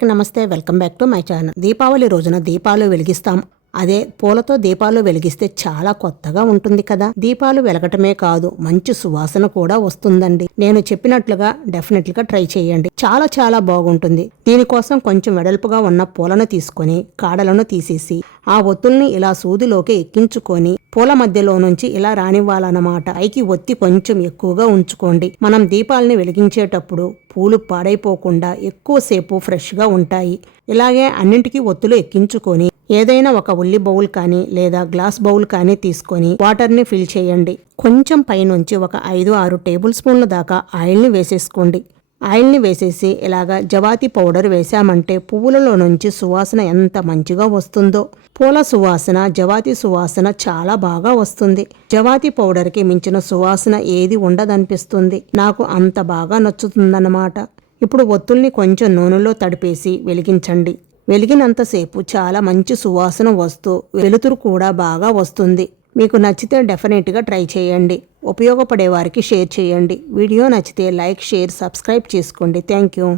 నమస్తే, welcome back to my channel. Deepavali రోజున దీపాలు వెలిగిస్తాం. అదే పూలతో దీపాలు వెలిగిస్తే చాలా కొత్తగా ఉంటుంది కదా. దీపాలు వెలగటమే కాదు, మంచి సువాసన కూడా వస్తుందండి. నేను చెప్పినట్లుగా డెఫినెట్గా ట్రై చేయండి. చాలా చాలా బాగుంటుంది. దీనికోసం కొంచెం వెడల్పుగా ఉన్న పూలను తీసుకొని కాడలను తీసేసి ఆ ఒత్తుల్ని ఇలా సూదిలోకి ఎక్కించుకొని పూల మధ్యలో నుంచి ఇలా రానివ్వాలన్నమాట. పైకి ఒత్తి కొంచెం ఎక్కువగా ఉంచుకోండి. మనం దీపాలని వెలిగించేటప్పుడు పూలు పాడైపోకుండా ఎక్కువసేపు ఫ్రెష్గా ఉంటాయి. ఇలాగే అన్నింటికీ ఒత్తులు ఎక్కించుకొని ఏదైనా ఒక ఉల్లి బౌల్ కానీ లేదా గ్లాస్ బౌల్ కానీ తీసుకొని వాటర్ని ఫిల్ చేయండి. కొంచెం పైనుంచి ఒక 5-6 టేబుల్ స్పూన్ల దాకా ఆయిల్ని వేసేసుకోండి. ఆయిల్ని వేసేసి ఇలాగా జవాతి పౌడర్ వేసామంటే పువ్వులలో నుంచి సువాసన ఎంత మంచిగా వస్తుందో. పూల సువాసన, జవాతి సువాసన చాలా బాగా వస్తుంది. జవాతి పౌడర్కి మించిన సువాసన ఏది ఉండదనిపిస్తుంది. నాకు అంత బాగా నచ్చుతుందన్నమాట. ఇప్పుడు ఒత్తుల్ని కొంచెం నూనెలో తడిపేసి వెలిగించండి. వెలిగినంతసేపు చాలా మంచి సువాసన వస్తూ వెలుతురు కూడా బాగా వస్తుంది. మీకు నచ్చితే డెఫినెట్గా ట్రై చేయండి. ఉపయోగపడే వారికి షేర్ చేయండి. వీడియో నచ్చితే లైక్, షేర్, సబ్స్క్రైబ్ చేసుకోండి. Thank you.